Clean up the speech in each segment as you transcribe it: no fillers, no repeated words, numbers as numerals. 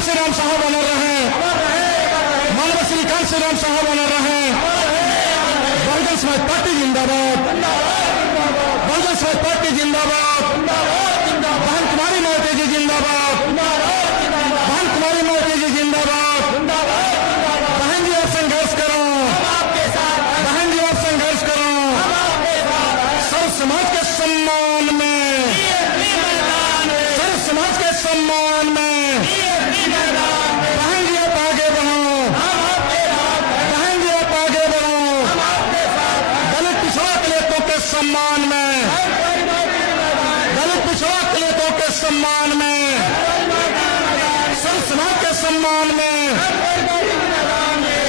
कांशीराम साहब अमर रहे, मानव श्री कांशीराम साहब अमर रहे। बहुजन समाज पार्टी जिंदाबाद, बहुजन समाज पार्टी जिंदाबाद, बहन कुमारी मावते जी जिंदाबाद, बहन कुमारी मावते जी जिंदाबाद। बहन जी आप संघर्ष करो, बहन जी आप संघर्ष करो। सर्व समाज के सम्मान में, सर्व समाज के सम्मान में बहन जी आप आगे बढ़ो, बहन जी आप आगे बढ़ो। दलित पिछड़ा दलितों के सम्मान में, दलित पिछड़ा दलितों के सम्मान में, सर्व समाज के सम्मान में,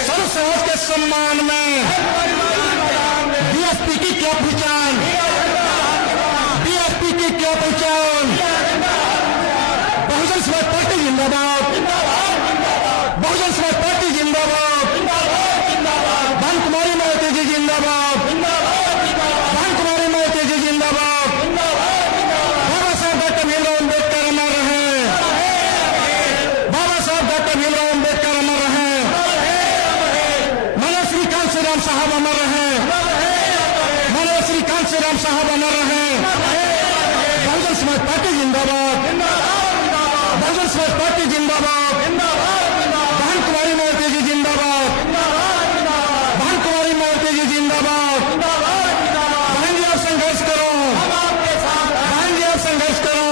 सर्व समाज के सम्मान में बीएसपी की क्या पहचान, बीएसपी की क्या पहचान। बहुजन समाज पार्टी जिंदाबाद, बहुजन समाज पार्टी जिंदाबाद, बहन कुमारी मावते जी जिंदाबाद, बहन कुमारी मावते जी जिंदाबाद। बाबा साहब डॉक्टर भीमराव अम्बेडकर अमर रहे, बाबा साहब डॉक्टर भीमराव अम्बेडकर अमर रहे। मानव श्री कांशीराम साहब अमर रहे, मानव श्री कांशीराम साहब अमर रहे। बहुजन समाज पार्टी जिंदाबाद, बहुजन समाज पार्टी जिंदाबाद, बहन कुमारी मावते जी जिंदाबाद, बहन कुमारी मावते जी जिंदाबाद। बहन जी आप संघर्ष करो, बहन जी आप संघर्ष करो।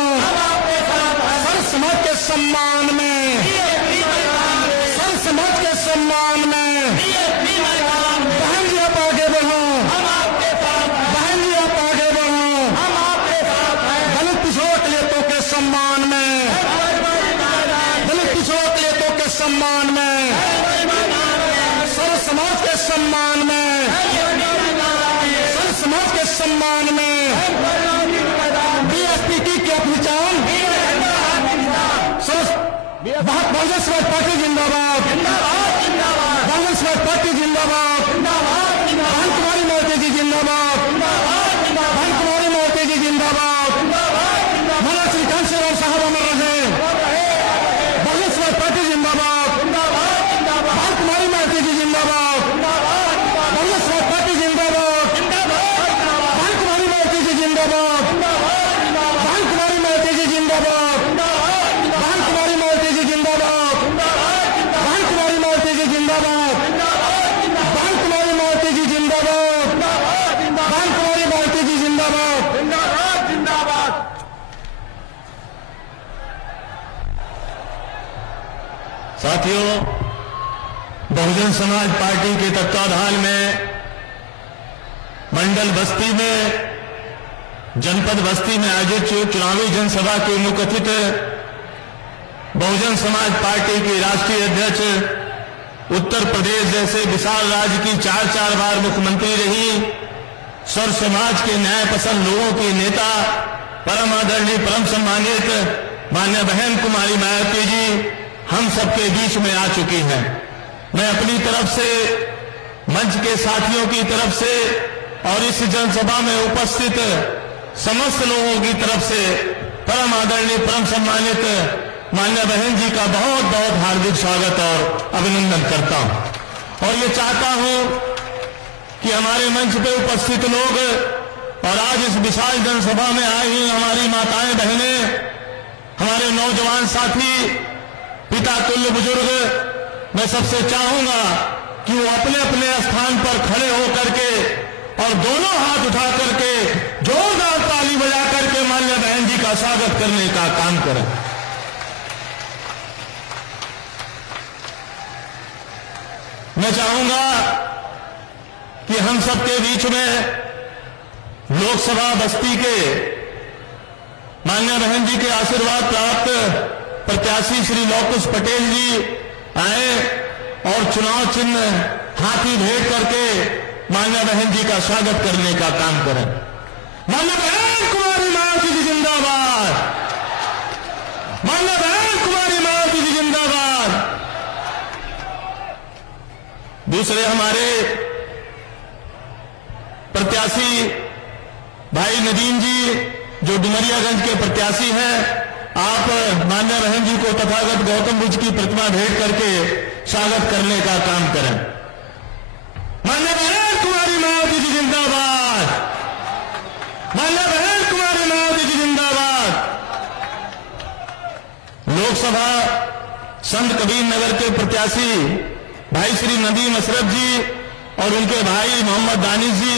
सर्व समाज के सम्मान में, सर्व समाज के सम्मान में बहन जी आप आगे बढ़ो, बहन जी आप आगे बढ़ो। दलित पिछड़ा दलितों के सम्मान में, दलित पिछड़ा दलितों के सम्मान में, सर्व समाज के सम्मान में, सर्व समाज के सम्मान में बीएसपी की क्या पहचान। बहुजन समाज पार्टी जिंदाबाद, बहुजन समाज पार्टी जिंदाबाद, बहन कुमारी मावते जी जिंदाबाद, बहन कुमारी मावते जी जिंदाबाद। मानव श्री कांशीराम साहब अमर रहे, बहुजन समाज पार्टी जिंदाबाद, बहन कुमारी मावते जी जिंदाबाद, बहुजन समाज पार्टी जिंदाबाद, बहन कुमारी मावते जी जिंदाबाद, बहन कुमारी मावते जी जिंदाबाद, बहन कुमारी मावते जी जिंदाबाद, बहन कुमारी मावते जी जिंदाबाद, बहन कुमारी मावते जी जिंदाबाद, बहन कुमारी मावते जी जिंदाबाद। साथियों, बहुजन समाज पार्टी के तत्वाधान में मंडल बस्ती में, जनपद बस्ती में आयोजित चुनावी जनसभा के मुख्य अतिथि बहुजन समाज पार्टी की राष्ट्रीय अध्यक्ष, उत्तर प्रदेश जैसे विशाल राज्य की 4 बार मुख्यमंत्री रही, सर्व समाज के न्याय पसंद लोगों की नेता, परम आदरणीय परम सम्मानित मान्य बहन कुमारी मावती जी हम सबके बीच में आ चुकी हैं। मैं अपनी तरफ से, मंच के साथियों की तरफ से और इस जनसभा में उपस्थित समस्त लोगों की तरफ से परम आदरणीय परम सम्मानित मान्य बहन जी का बहुत बहुत हार्दिक स्वागत और अभिनंदन करता हूं। और ये चाहता हूं कि हमारे मंच पे उपस्थित लोग और आज इस विशाल जनसभा में आई हुई हमारी माताएं बहनें, हमारे नौजवान साथी, पिता तुल्य बुजुर्ग, मैं सबसे चाहूंगा कि वो अपने अपने स्थान पर खड़े होकर के और दोनों हाथ उठा करके जोरदार ताली बजा करके मान्य बहन जी का स्वागत करने का काम करें। मैं चाहूंगा कि हम सबके बीच में लोकसभा बस्ती के मान्य बहन जी के आशीर्वाद प्राप्त प्रत्याशी श्री लौकुश पटेल जी आए और चुनाव चिन्ह हाथी भेंट करके मान्य बहन जी का स्वागत करने का काम करें। मान्य बहन कुमारी मावती जी जिंदाबाद, मान्य बहन कुमारी मावती जी जिंदाबाद। दूसरे हमारे प्रत्याशी भाई नदीम जी जो डुमरियागंज के प्रत्याशी हैं, आप माननीय मान्य बहन जी को तथागत गौतम बुद्ध की प्रतिमा भेंट करके स्वागत करने का काम करें। मान्य बहन कुमारी मायावती जी जिंदाबाद, मान्य बहन कुमारी मायावती जी जिंदाबाद। लोकसभा संत कबीर नगर के प्रत्याशी भाई श्री नदीम अशरफ जी और उनके भाई मोहम्मद दानिश जी,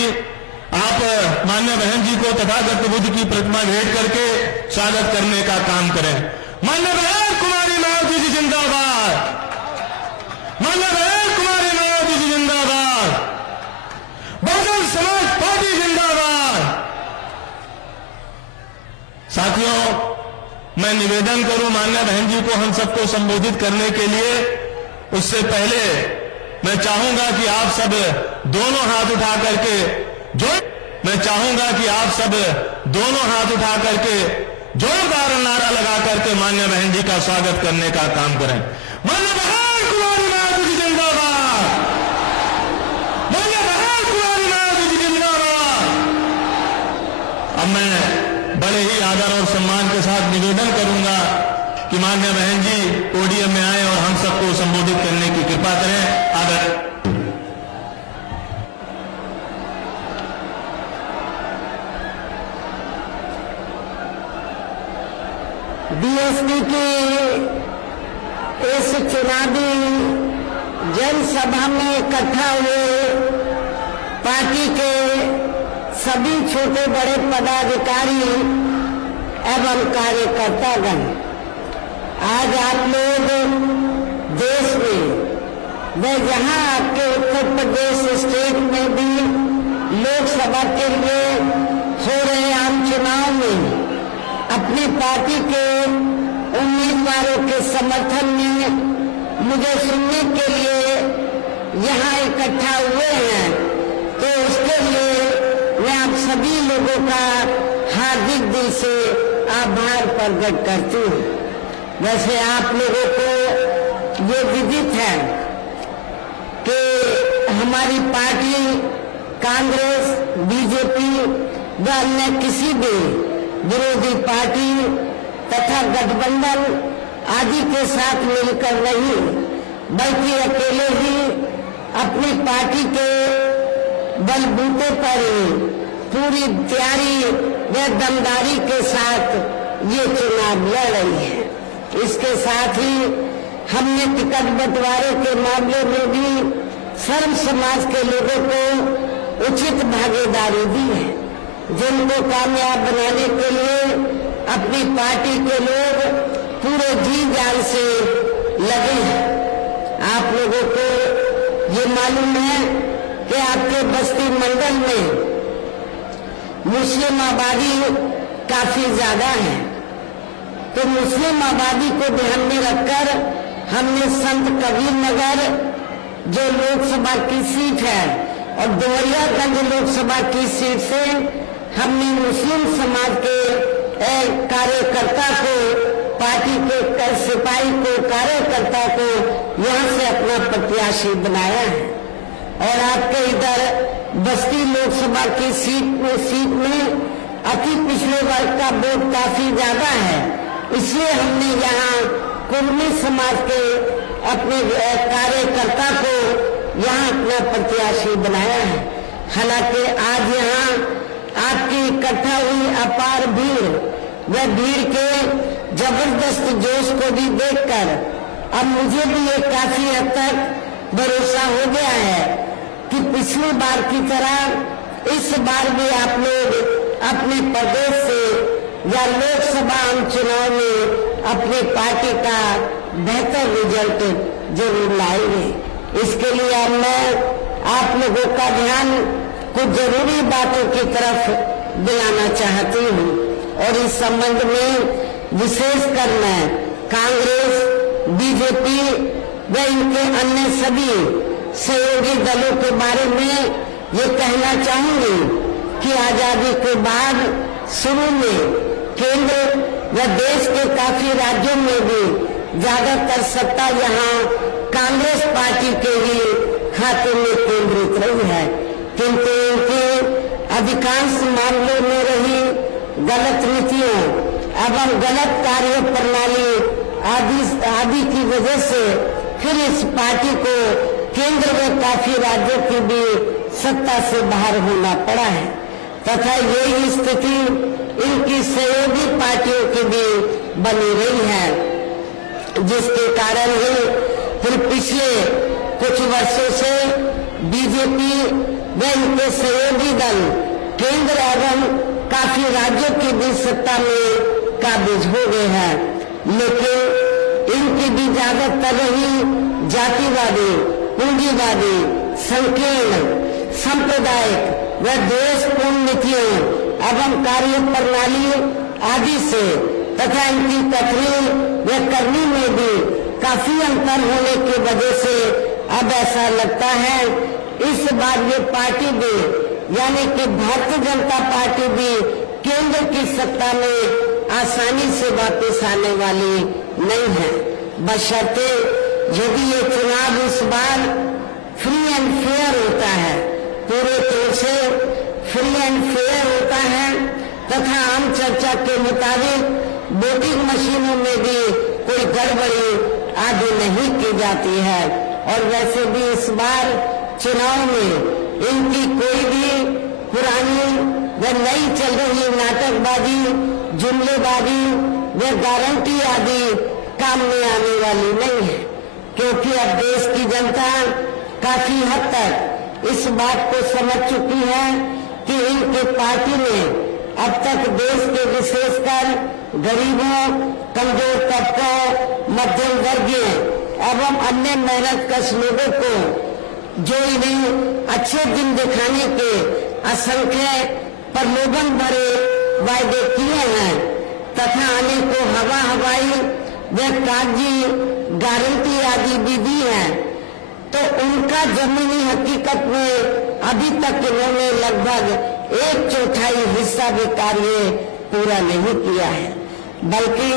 आप मान्य बहन जी को तथागत बुद्ध की प्रतिमा भेंट करके स्वागत करने का काम करें। मान्य बहन कुमारी मायावती जी जिंदाबाद, मान्य बहन कुमारी मायावती जी जिंदाबाद, बहुजन समाज पार्टी जिंदाबाद। साथियों, मैं निवेदन करूं मान्य बहन जी को हम सबको संबोधित करने के लिए, उससे पहले मैं चाहूंगा कि आप सब दोनों हाथ उठा करके जोरदार नारा लगा करके मान्य बहन जी का स्वागत करने का काम करें। मान्य बहन कुमारी मायावती जी जिंदाबाद, मान्य बहन कुमारी मायावती जी जिंदाबाद। अब मैं बड़े ही आदर और सम्मान के साथ निवेदन करूंगा कि मान्य बहन जी पोडियम में आए और हम सबको संबोधित करने की कृपा करें। आदर। बीएसपी की इस चुनावी जनसभा में इकट्ठा हुए पार्टी के सभी छोटे बड़े पदाधिकारी एवं कार्यकर्तागण, आज आप लोग देश में व जहां आपके उत्तर प्रदेश स्टेट में भी लोकसभा के लिए हो रहे आम चुनाव में अपनी पार्टी के उम्मीदवारों के समर्थन में मुझे सुनने के लिए यहाँ इकट्ठा हुए हैं, तो उसके लिए मैं आप सभी लोगों का हार्दिक दिल से आभार प्रकट करती हूँ। वैसे आप लोगों को ये विदित है कि हमारी पार्टी कांग्रेस, बीजेपी व अन्य किसी भी विरोधी पार्टी तथा गठबंधन आदि के साथ मिलकर नहीं, बल्कि अकेले ही अपनी पार्टी के बलबूते पर पूरी तैयारी व दमदारी के साथ ये चुनाव लड़ रही है। इसके साथ ही हमने टिकट बंटवारे के मामले में भी सर्व समाज के लोगों को उचित भागीदारी दी है, जिनको कामयाब बनाने के लिए अपनी पार्टी के लोग पूरे जी जान से लगे हैं। आप लोगों को ये मालूम है कि आपके बस्ती मंडल में मुस्लिम आबादी काफी ज्यादा है, तो मुस्लिम आबादी को ध्यान में रखकर हमने संत कबीर नगर जो लोकसभा की सीट है और डुमरियागंज लोकसभा की सीट से हमने मुस्लिम समाज के कार्यकर्ता को, पार्टी के सिपाही को, कार्यकर्ता को यहाँ से अपना प्रत्याशी बनाया है। और आपके इधर बस्ती लोकसभा की सीट में अति पिछड़े वर्ग का वोट काफी ज्यादा है, इसलिए हमने यहाँ कुर्मी समाज के अपने कार्यकर्ता को यहाँ अपना प्रत्याशी बनाया है। हालांकि आज यहाँ आपकी इकट्ठा हुई अपार भीड़ व भीड़ के जबरदस्त जोश को भी देखकर अब मुझे भी एक काफी हद तक भरोसा हो गया है कि पिछली बार की तरह इस बार भी आप लोग अपने प्रदेश से या लोकसभा आम चुनाव में अपनी पार्टी का बेहतर रिजल्ट जरूर लाएंगे। इसके लिए अब मैं आप लोगों का ध्यान कुछ जरूरी बातों की तरफ दिलाना चाहती हूँ और इस संबंध में विशेषकर मैं कांग्रेस, बीजेपी व इनके अन्य सभी सहयोगी दलों के बारे में ये कहना चाहूंगी कि आजादी के बाद शुरू में केंद्र व देश के काफी राज्यों में भी ज्यादातर सत्ता यहाँ कांग्रेस पार्टी के ही खाते में केंद्रित रही है, किंतु इनके अधिकांश मामलों में रही गलत नीतियों एवं गलत कार्य प्रणाली वजह से फिर इस पार्टी को केंद्र में काफी राज्यों की भी सत्ता से बाहर होना पड़ा है तथा यही स्थिति इनकी सहयोगी पार्टियों की भी बनी रही है, जिसके कारण ही फिर पिछले कुछ वर्षों से बीजेपी व इनके सहयोगी दल केंद्र एवं काफी राज्यों की भी सत्ता में काबिज हो गए हैं, लेकिन इनकी भी ज्यादातर रही जातिवादी, पूंजीवादी, संकीर्ण, सांप्रदायिक व द्वेषपूर्ण नीतियों एवं कार्य प्रणाली आदि से तथा इनकी कथनी व करनी में भी काफी अंतर होने की वजह से अब ऐसा लगता है इस बार ये पार्टी भी यानी कि भारतीय जनता पार्टी भी केंद्र की सत्ता में आसानी से वापस आने वाली नहीं है, बशर्ते यदि ये चुनाव इस बार फ्री एंड फेयर होता है, पूरे तरह से फ्री एंड फेयर होता है तथा आम चर्चा के मुताबिक वोटिंग मशीनों में भी कोई गड़बड़ी आदि नहीं की जाती है और वैसे भी इस बार चुनाव में इनकी कोई भी पुरानी व नई चल रही नाटकबाजी, जुमलेबाजी व गारंटी आदि काम में आने वाली नहीं है, क्योंकि अब देश की जनता काफी हद तक इस बात को समझ चुकी है कि इनके पार्टी ने अब तक देश के विशेषकर गरीबों, कमजोर तबकों, मध्यम वर्गीय एवं अन्य मेहनतकश लोगों को जो इन्हें अच्छे दिन दिखाने के असंख्य प्रलोभन भरे वायदे किए हैं तथा अनेकों हवाई व कागजी गारंटी आदि भी दी है, तो उनका जमीनी हकीकत में अभी तक इन्होंने लगभग 1/4 हिस्सा भी कार्य पूरा नहीं किया है, बल्कि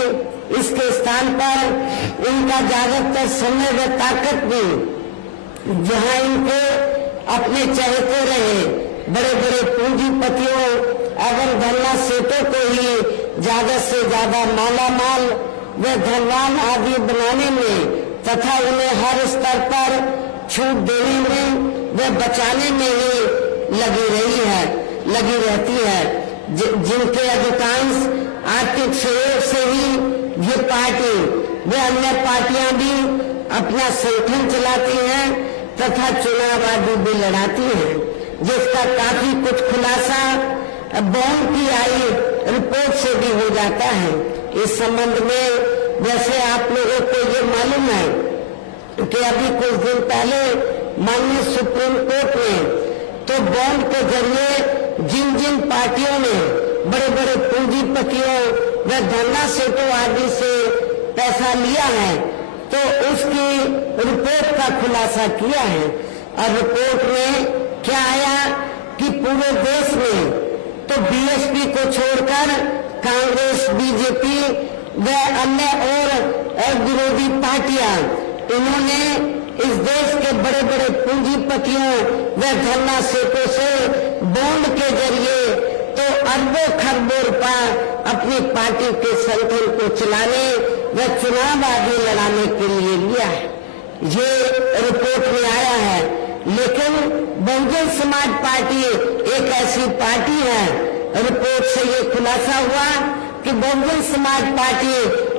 इसके स्थान पर इनका ज्यादातर समय व ताकत भी जहां इनको अपने चहेते रहे बड़े बड़े पूंजीपतियों एवं धनना सेठों को ही ज्यादा से ज्यादा मालामाल व धनवान आदि बनाने में तथा उन्हें हर स्तर पर छूट देने में व बचाने में ही लगी रहती है, जिनके अधिकांश आर्थिक सहयोग से ही ये पार्टी व अन्य पार्टियां भी अपना संगठन चलाती हैं तथा चुनाव आदि भी लड़ाती हैं, जिसका काफी कुछ खुलासा बॉन्ड की आई रिपोर्ट से भी हो जाता है। इस संबंध में जैसे आप लोगों को ये मालूम है कि अभी कुछ दिन पहले माननीय सुप्रीम कोर्ट ने तो बॉन्ड के जरिए जिन जिन पार्टियों ने बड़े बड़े पूंजीपतियों व धनना सेठों आदि से पैसा लिया है तो उसकी रिपोर्ट का खुलासा किया है और रिपोर्ट में क्या आया कि पूरे देश में तो बीएसपी को छोड़कर कांग्रेस, बीजेपी व अन्य और विरोधी पार्टियां इन्होंने इस देश के बड़े बड़े पूंजीपतियों व धनना सेठों से बॉन्ड के जरिए तो अरबों खरबों रुपया अपनी पार्टी के संगठन को चलाने व चुनाव आदि लड़ाने के लिए लिया है, ये रिपोर्ट में आया है। लेकिन बहुजन समाज पार्टी एक ऐसी पार्टी है, रिपोर्ट से ये खुलासा हुआ कि बहुजन समाज पार्टी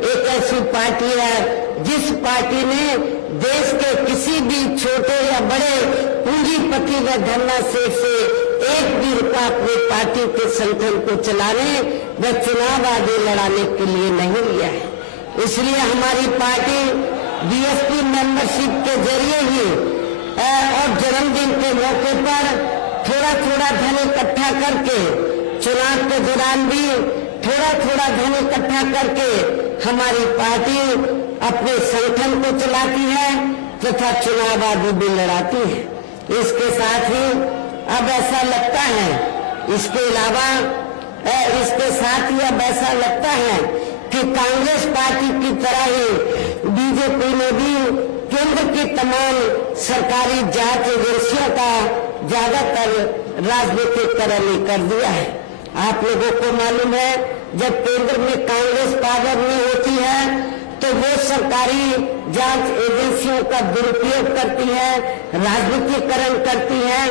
एक ऐसी पार्टी है जिस पार्टी ने देश के किसी भी छोटे या बड़े पूंजीपति व धनना सेठ से एक भी रुपया अपनी पार्टी के संगठन को चलाने व चुनाव आदि लड़ाने के लिए नहीं लिया है। इसलिए हमारी पार्टी बीएसपी मेंबरशिप के जरिए ही और जन्मदिन के मौके पर थोड़ा थोड़ा धन इकट्ठा करके चुनाव के दौरान भी थोड़ा थोड़ा धन इकट्ठा करके हमारी पार्टी अपने संगठन को चलाती है तथा चुनाव आदि भी लड़ाती है। इसके साथ ही अब ऐसा लगता है, इसके अलावा इसके साथ ही अब ऐसा लगता है कि कांग्रेस पार्टी की तरह ही बीजेपी ने भी केंद्र की तमाम सरकारी जांच एजेंसियों का ज्यादातर राजनीतिकरण कर दिया है। आप लोगों को मालूम है जब केंद्र में कांग्रेस पावर में होती है तो वो सरकारी जांच एजेंसियों का दुरुपयोग करती है, राजनीतिकरण करती है।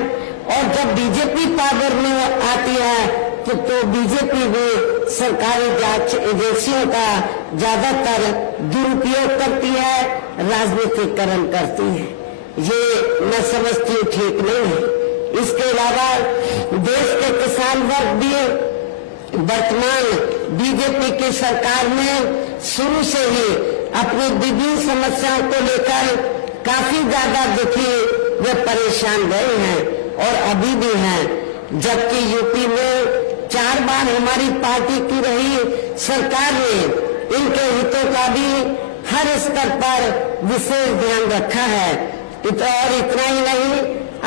और जब बीजेपी पावर में आती है तो बीजेपी भी सरकारी जांच एजेंसियों का ज्यादातर दुरुपयोग करती है, राजनीतिकरण करती है। ये मैं समझती हूँ ठीक नहीं है। इसके अलावा देश के किसान वर्ग भी वर्तमान बीजेपी की सरकार में शुरू से ही अपनी विभिन्न समस्याओं को लेकर काफी ज्यादा दुखी व परेशान रहे हैं और अभी भी हैं। जबकि यूपी में 4 बार हमारी पार्टी की रही सरकार ने इनके हितों का भी हर स्तर पर विशेष ध्यान रखा है। और इतना ही नहीं,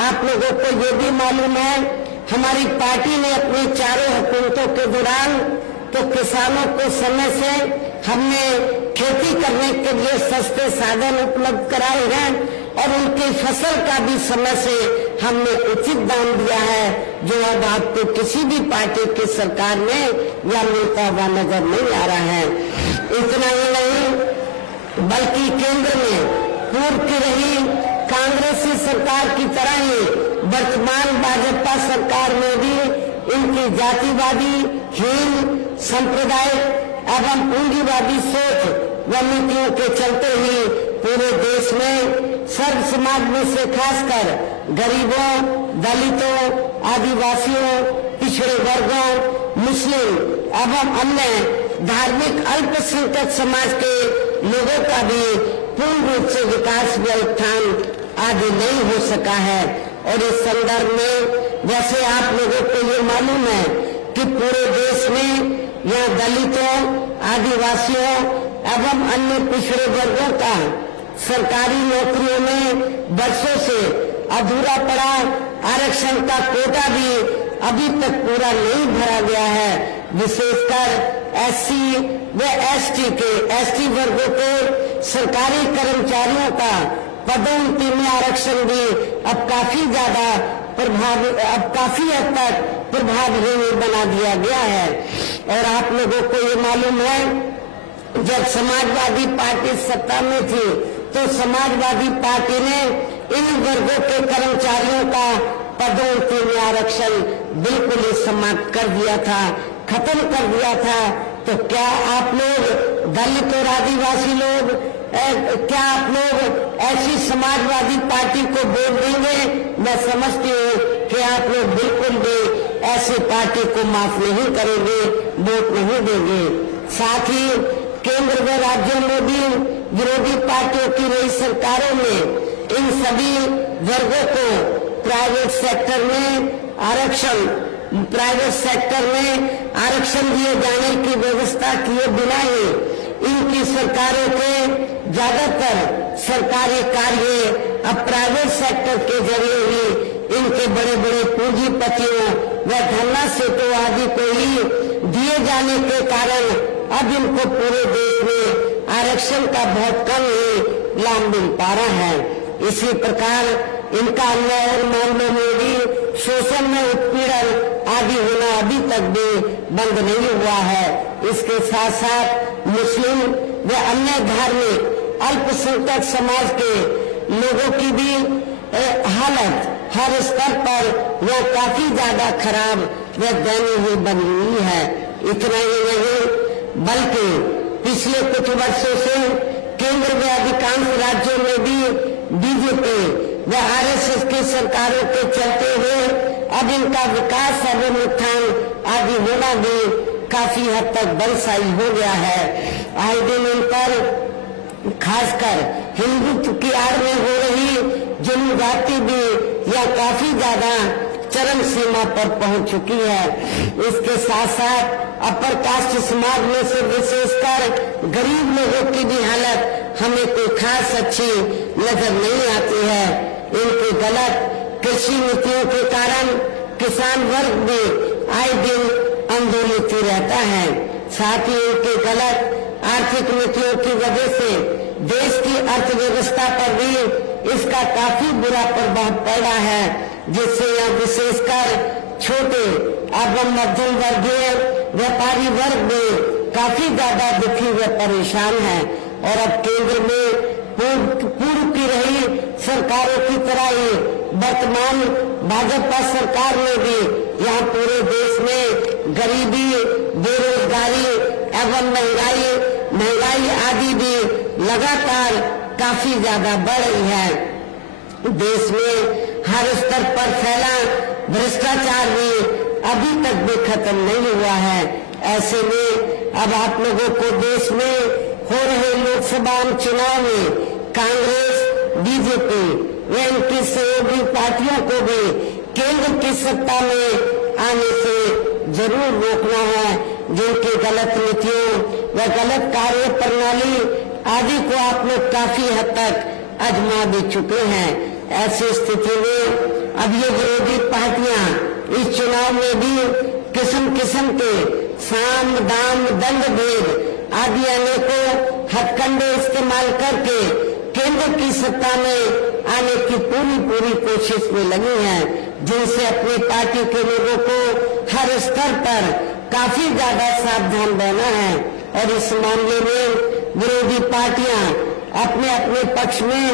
आप लोगों को ये भी मालूम है, हमारी पार्टी ने अपनी चारों हुकूमतों के दौरान तो किसानों को समय से हमने खेती करने के लिए सस्ते साधन उपलब्ध कराए हैं और उनकी फसल का भी समय से हमने उचित दाम दिया है, जो अब आपको किसी भी पार्टी की सरकार में या मिलता हुआ नजर नहीं आ रहा है। इतना ही नहीं, बल्कि केंद्र में पूर्व की रही कांग्रेसी सरकार की तरह ही वर्तमान भाजपा सरकार में भी इनकी जातिवादी, हीन, सांप्रदायिक एवं पूंजीवादी सोच व नीतियों के चलते ही पूरे देश में सर्व समाज में से खासकर गरीबों, दलितों, आदिवासियों, पिछड़े वर्गों, मुस्लिम एवं अन्य धार्मिक अल्पसंख्यक समाज के लोगों का भी पूर्ण रूप से विकास व उत्थान आदि नहीं हो सका है। और इस संदर्भ में वैसे आप लोगों को ये मालूम है कि पूरे देश में यहाँ दलितों, आदिवासियों एवं अन्य पिछड़े वर्गों का सरकारी नौकरियों में वर्षों से अधूरा पड़ा आरक्षण का कोटा भी अभी तक पूरा नहीं भरा गया है। विशेषकर एससी व एसटी वर्गों के सरकारी कर्मचारियों का पदोन्नति में आरक्षण भी अब काफी हद तक प्रभावी बना दिया गया है। और आप लोगों को ये मालूम है, जब समाजवादी पार्टी सत्ता में थी तो समाजवादी पार्टी ने इन वर्गों के कर्मचारियों का पदोन्नति में आरक्षण बिल्कुल ही समाप्त कर दिया था, खत्म कर दिया था। तो क्या आप लोग दलित और आदिवासी लोग, क्या आप लोग ऐसी समाजवादी पार्टी को वोट देंगे? मैं समझती हूँ कि आप लोग बिल्कुल भी ऐसी पार्टी को माफ नहीं करेंगे, वोट नहीं देंगे। साथ ही केंद्र व राज्यों में भी विरोधी पार्टियों की रही सरकारों में इन सभी वर्गों को प्राइवेट सेक्टर में आरक्षण दिए जाने की व्यवस्था किए बिना ही इनकी सरकारों के ज्यादातर सरकारी कार्य अब प्राइवेट सेक्टर के जरिए ही इनके बड़े बड़े पूंजीपतियों व धन्ना सेठों आदि को ही दिए जाने के कारण अब इनको पूरे देश में आरक्षण का बहुत कम ही लाभ मिल पा रहा है। इसी प्रकार इनका अन्य और मामलों में भी शोषण में उत्पीड़न आदि होना अभी तक भी बंद नहीं हुआ है। इसके साथ साथ मुस्लिम व अन्य धार्मिक अल्पसंख्यक समाज के लोगों की भी हालत हर स्तर पर वो काफी ज्यादा खराब व दयनीय बनी हुई है। इतना ही नहीं, बल्कि पिछले कुछ वर्षों से केंद्र में अधिकांश राज्यों में भी बीजेपी व आरएसएस की सरकारों के चलते हुए अब इनका विकास एवं उत्थान आदि होना भी काफी हद तक बलशाली हो गया है। आए दिन इन पर खासकर हिंदुत्व की आड़ में हो रही जनजाति भी यह काफी ज्यादा चरम सीमा पर पहुंच चुकी है। इसके साथ साथ अपर कास्ट समाज में से विशेषकर गरीब लोगों की भी हालत हमें कोई खास अच्छी नजर नहीं आती है। इनकी गलत कृषि नीतियों के कारण किसान वर्ग भी आए दिन आंदोलित रहता है। साथ ही इनके गलत आर्थिक नीतियों की वजह से देश की अर्थव्यवस्था पर भी इसका काफी बुरा प्रभाव पड़ा है, जिससे यह विशेषकर छोटे एवं मध्यम वर्गीय व्यापारी वर्ग भी काफी ज्यादा दुखी व परेशान है। और अब केंद्र में पूर्व की रही सरकारों की तरह ही वर्तमान भाजपा सरकार में भी यहाँ पूरे देश में गरीबी, बेरोजगारी एवं महंगाई आदि भी लगातार काफी ज्यादा बढ़ रही है। देश में हर स्तर पर फैला भ्रष्टाचार भी अभी तक भी खत्म नहीं हुआ है। ऐसे में अब आप लोगों को देश में हो रहे लोकसभा चुनाव में कांग्रेस, बीजेपी व इनकी सहयोगी पार्टियों को भी केंद्र की सत्ता में आने से जरूर रोकना है। जिनकी गलत नीतियों व गलत कार्य प्रणाली आदि को आप लोग काफी हद तक आजमा भी चुके हैं। ऐसी स्थिति में अब ये विरोधी पार्टियां इस चुनाव में भी किस्म किस्म के साम, दाम, दंड भेद आदि अनेकों हथकंडे इस्तेमाल करके केंद्र की सत्ता में आने की पूरी कोशिश में लगी है, जिनसे अपनी पार्टी के लोगों को हर स्तर पर काफी ज्यादा सावधान रहना है। और इस मामले में विरोधी पार्टियां अपने अपने पक्ष में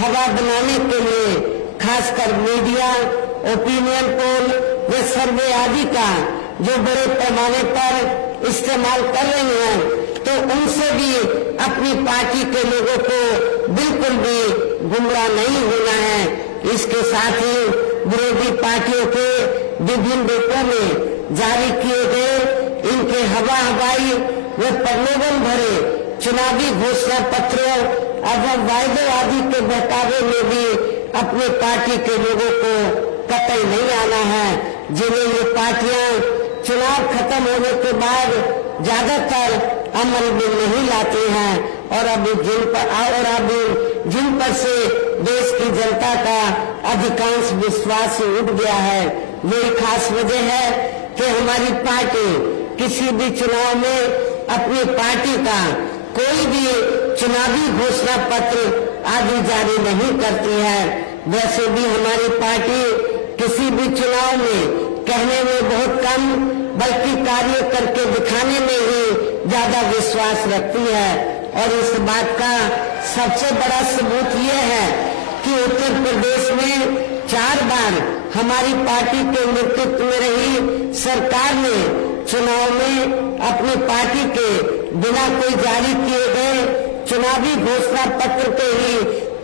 हवा बनाने के लिए खासकर मीडिया, ओपिनियन पोल व सर्वे आदि का जो बड़े पैमाने पर इस्तेमाल कर रही हैं, तो उनसे भी अपनी पार्टी के लोगों को बिल्कुल भी गुमराह नहीं होना है। इसके साथ ही विरोधी पार्टियों के विभिन्न रूपों में जारी किए गए इनके हवाई व प्रलोभन भरे चुनावी घोषणा पत्रों एवं वायदों आदि के बहकावे में भी अपनी पार्टी के लोगों को कतई नहीं आना है, जिन्हें ये पार्टियां चुनाव खत्म होने के बाद ज्यादातर अमल में नहीं लाती हैं। और अब जिन पर से देश की जनता का अधिकांश विश्वास उठ गया है, यही खास वजह है कि हमारी पार्टी किसी भी चुनाव में अपनी पार्टी का कोई भी चुनावी घोषणा पत्र आदि जारी नहीं करती है। वैसे भी हमारी पार्टी किसी भी चुनाव में कहने में बहुत कम बल्कि कार्य करके दिखाने में ही ज्यादा विश्वास रखती है। और इस बात का सबसे बड़ा सबूत ये है कि उत्तर प्रदेश में 4 बार हमारी पार्टी के नेतृत्व में रही सरकार ने चुनाव में अपनी पार्टी के बिना कोई जारी किए गए चुनावी घोषणा पत्र के ही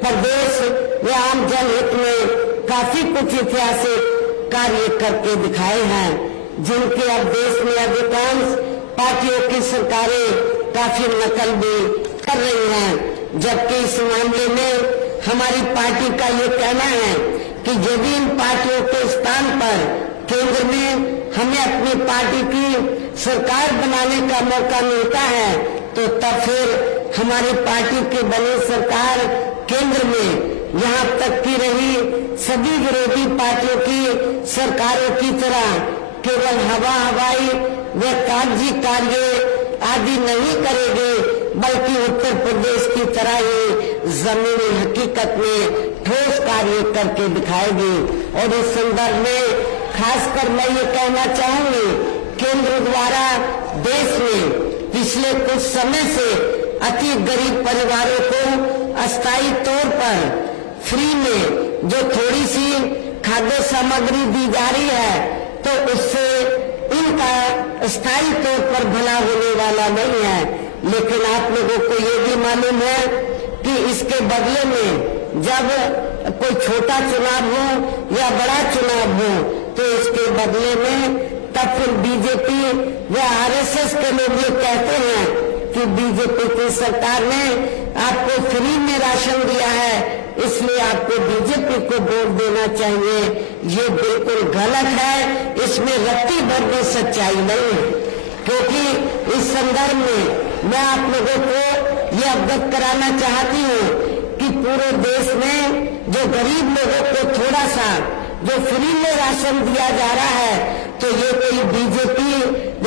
प्रदेश व आम जनहित में काफी कुछ ऐतिहासिक कार्य करके दिखाए हैं, जिनके अब देश में अधिकांश पार्टियों की सरकारें काफी नकल भी कर रही हैं। जबकि इस मामले में हमारी पार्टी का ये कहना है कि यदि इन पार्टियों के स्थान पर केंद्र में हमें अपनी पार्टी की सरकार बनाने का मौका मिलता है, तो तब फिर हमारी पार्टी की बनी सरकार केंद्र में यहाँ तक की रही सभी विरोधी पार्टियों की सरकारों की तरह केवल हवाई व कागजी कार्य आदि नहीं करेंगे, बल्कि उत्तर प्रदेश की तरह ही जमीनी हकीकत में ठोस कार्य करके दिखाएगी। और इस संदर्भ में खासकर मैं ये कहना चाहूंगी, केंद्र द्वारा देश में पिछले कुछ समय से अति गरीब परिवारों को अस्थायी तौर पर फ्री में जो थोड़ी सी खाद्य सामग्री दी जा रही है, तो उससे इनका स्थायी तौर पर भला होने वाला नहीं है। लेकिन आप लोगों को ये भी मालूम है कि इसके बदले में जब कोई छोटा चुनाव हो या बड़ा चुनाव हो, तो इसके बदले में तब फिर बीजेपी व आरएसएस के लोग ये कहते हैं कि बीजेपी की सरकार ने आपको फ्री में राशन दिया है, इसलिए आपको बीजेपी को वोट देना चाहिए। ये बिल्कुल गलत है, इसमें रत्ती भर भी सच्चाई नहीं है। क्योंकि इस संदर्भ में मैं आप लोगों को ये अवगत कराना चाहती हूँ कि पूरे देश में जो गरीब लोगों को थोड़ा सा जो फ्री में राशन दिया जा रहा है, तो ये कोई बीजेपी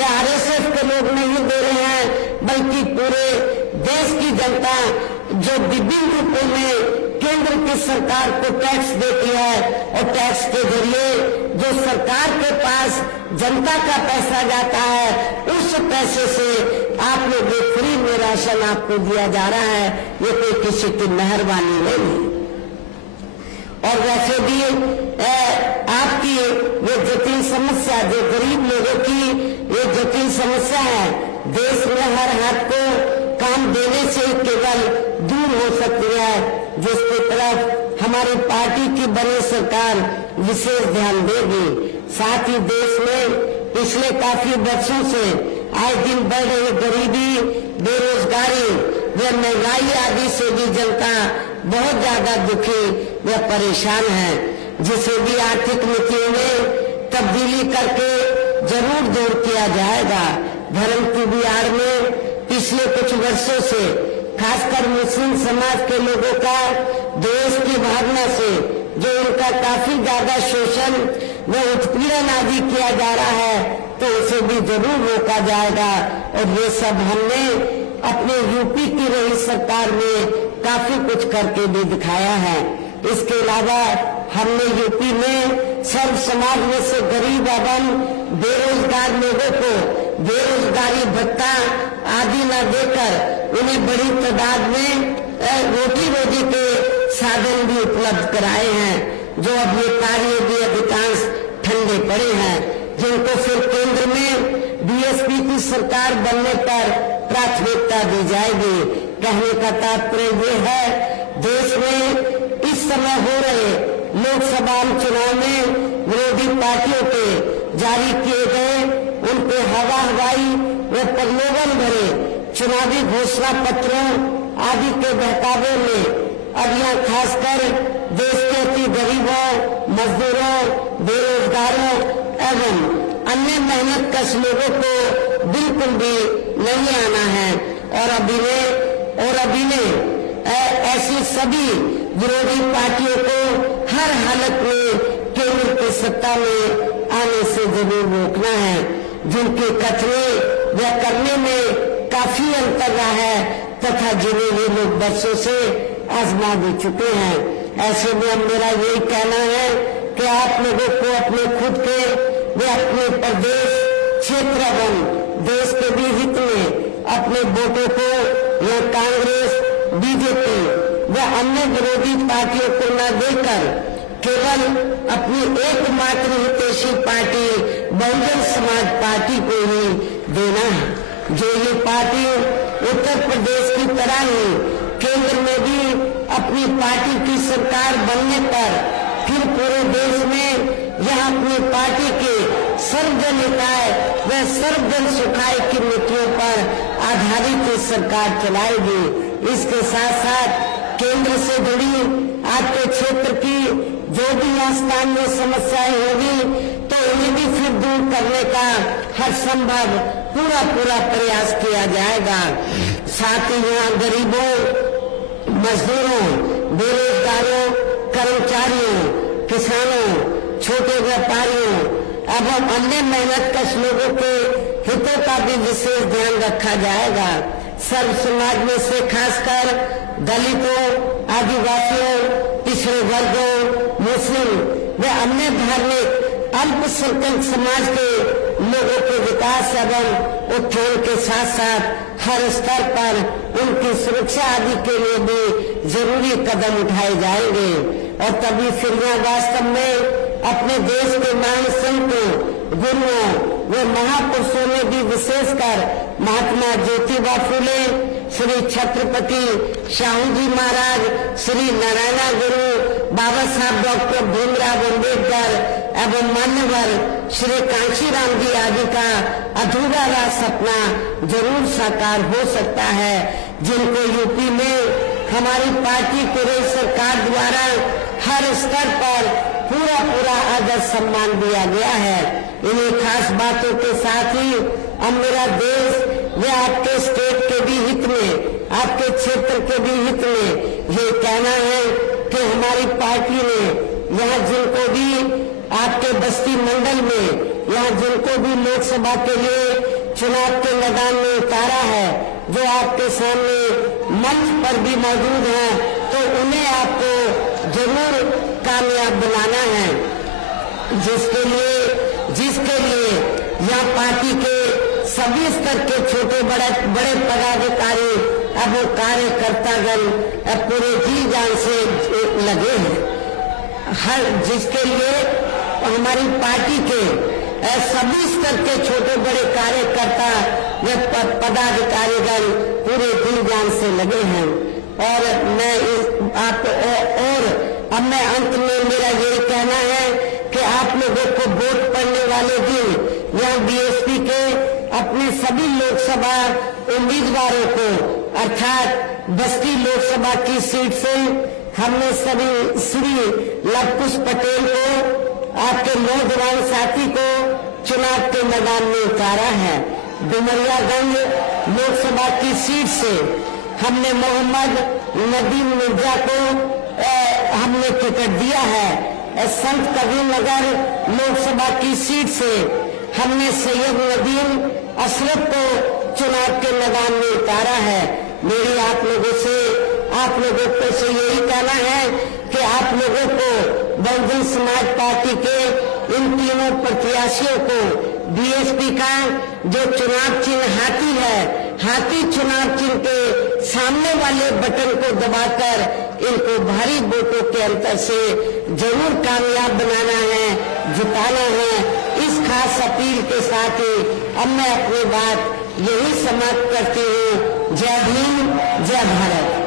या आरएसएस के लोग नहीं दे रहे हैं, बल्कि पूरे देश की जनता जो विभिन्न रूपों में केंद्र की सरकार को टैक्स देती है, और टैक्स के जरिए जो सरकार के पास जनता का पैसा जाता है, उस पैसे से आप लोग ये फ्री में राशन आपको दिया जा रहा है, ये कोई किसी की मेहरबानी नहीं। और वैसे भी आपकी ये जटिल समस्या, जो गरीब लोगों की ये जटिल समस्या है, देश में हर हाथ को काम देने से केवल दूर हो सकती है, जिसकी तरफ हमारी पार्टी की बनी सरकार विशेष ध्यान देगी। साथ ही देश में पिछले काफी वर्षों से आए दिन बढ़ रही गरीबी, बेरोजगारी व महंगाई आदि से भी जनता बहुत ज्यादा दुखी व परेशान है, जिसे भी आर्थिक नीतियों में तब्दीली करके जरूर दूर किया जाएगा। धर्म की भी आड़ में पिछले कुछ वर्षों से खासकर मुस्लिम समाज के लोगों का देश की भावना से जो उनका काफी ज्यादा शोषण व उत्पीड़न आदि किया जा रहा है, तो उसे भी जरूर रोका जाएगा। और ये सब हमने अपने यूपी की रही सरकार में काफी कुछ करके भी दिखाया है। इसके अलावा हमने यूपी में सर्व समाज में से गरीब एवं बेरोजगार लोगों को बेरोजगारी भत्ता आदि न देकर उन्हें बड़ी तादाद में रोटी रोजी के साधन भी उपलब्ध कराए हैं, जो अब ये कार्य भी अधिकांश ठंडे पड़े हैं, जिनको फिर केंद्र में बीएसपी की सरकार बनने पर प्राथमिकता दी जाएगी। कहने का तात्पर्य ये है, देश में इस समय हो रहे लोकसभा चुनाव में विरोधी पार्टियों के जारी किए गए उनके हवाई व प्रलोभन भरे चुनावी घोषणा पत्रों आदि के बहकावे में अब यह खासकर देश के अति गरीबों, मजदूरों, बेरोजगारों एवं अन्य मेहनत कश लोगों को बिल्कुल भी नहीं आना है। और अभी ने ऐसी सभी विरोधी पार्टियों को हर हालत में केंद्र की सत्ता में आने से जरूर रोकना है, जिनके कथने व करने में काफी अंतर रहा है तथा जिन्हें ये लोग वर्षों से आजमा भी चुके हैं। ऐसे में अब मेरा यही कहना है कि आप लोगों को अपने खुद के व अपने प्रदेश क्षेत्र एवं देश के भी हित में अपने वोटों को या कांग्रेस, बीजेपी व अन्य विरोधी पार्टियों को न देकर केवल अपनी एकमात्र हितैषी पार्टी बहुजन समाज पार्टी को ही देना है। जो ये पार्टी उत्तर प्रदेश की तरह ही केंद्र में भी अपनी पार्टी की सरकार बनने पर फिर पूरे देश में यह अपनी पार्टी के सर्वजन हिताय व सर्वजन सुखाय की नीतियों पर आधारित सरकार चलाएगी। इसके साथ साथ केंद्र से जुड़ी आपके क्षेत्र की जो भी स्थानीय समस्याएं होगी तो उन्हें भी फिर दूर करने का हर संभव पूरा प्रयास किया जाएगा। साथ ही यहाँ गरीबों, मजदूरों, बेरोजगारों, कर्मचारियों, किसानों, छोटे व्यापारियों एवं अन्य मेहनत कश लोगों के हितों का भी विशेष ध्यान रखा जाएगा। सर्व समाज में से खासकर दलितों, आदिवासियों, पिछड़े वर्गों, मुस्लिम व अन्य धार्मिक अल्पसंख्यक समाज के लोगों के विकास एवं उत्थान के साथ साथ हर स्तर पर उनकी सुरक्षा आदि के लिए भी जरूरी कदम उठाए जाएंगे। और तभी फिर वास्तव में अपने देश के महान संतों, गुरुओं व महापुरुषों ने भी विशेषकर महात्मा ज्योतिबा फुले, श्री छत्रपति शाहू जी महाराज, श्री नारायण गुरु, बाबा साहब डॉक्टर भीमराव अम्बेडकर एवं मान्यवर श्री कांशीराम जी आदि का अधूरा रहा सपना जरूर साकार हो सकता है, जिनको यूपी में हमारी पार्टी की सरकार द्वारा हर स्तर पर पूरा आदर सम्मान दिया गया है। इन्हीं खास बातों के साथ ही अब मेरा देश व आपके स्टेट के भी हित में, आपके क्षेत्र के भी हित में ये कहना है कि हमारी पार्टी ने यहाँ जिनको भी आपके बस्ती मंडल में, यहाँ जिनको भी लोकसभा के लिए चुनाव के मैदान में उतारा है, जो आपके सामने मंच पर भी मौजूद हैं, तो उन्हें आपको जरूर कामयाब बनाना है, जिसके लिए यह पार्टी के सभी स्तर के छोटे बड़े पदाधिकारी अब वो कार्यकर्तागण पूरे जी जान से लगे हैं। हर जिसके लिए हमारी पार्टी के सभी स्तर के छोटे बड़े कार्यकर्ता व पदाधिकारीगण पूरे दिल जान से लगे हैं। और मैं अब मैं अंत में मेरा यही कहना है कि आप लोगों को वोट पड़ने वाले दिन यहाँ बीएसपी के अपने सभी लोकसभा उम्मीदवारों को अर्थात बस्ती लोकसभा की सीट से हमने सभी श्री लवकुश पटेल को, आपके नौजवान साथी को चुनाव के मैदान में उतारा है। डुमरियागंज लोकसभा की सीट से हमने मोहम्मद नदीम मिर्जा को हमने टिकट दिया है। संत कबीरनगर लोकसभा की सीट से हमने सैयद नदीम अशरफ को चुनाव के मैदान में उतारा है। मेरी आप लोगों से यही कहना है कि आप लोगों को बहुजन समाज पार्टी के इन तीनों प्रत्याशियों को बीएसपी का जो चुनाव चिन्ह हाथी है, हाथी चुनाव चिन्ह के सामने वाले बटन को दबाकर इनको भारी वोटों के अंतर से जरूर कामयाब बनाना है, जिताना है। इस खास अपील के साथ ही अब मैं अपनी बात यही समाप्त करती हूँ। जय भीम, जय भारत।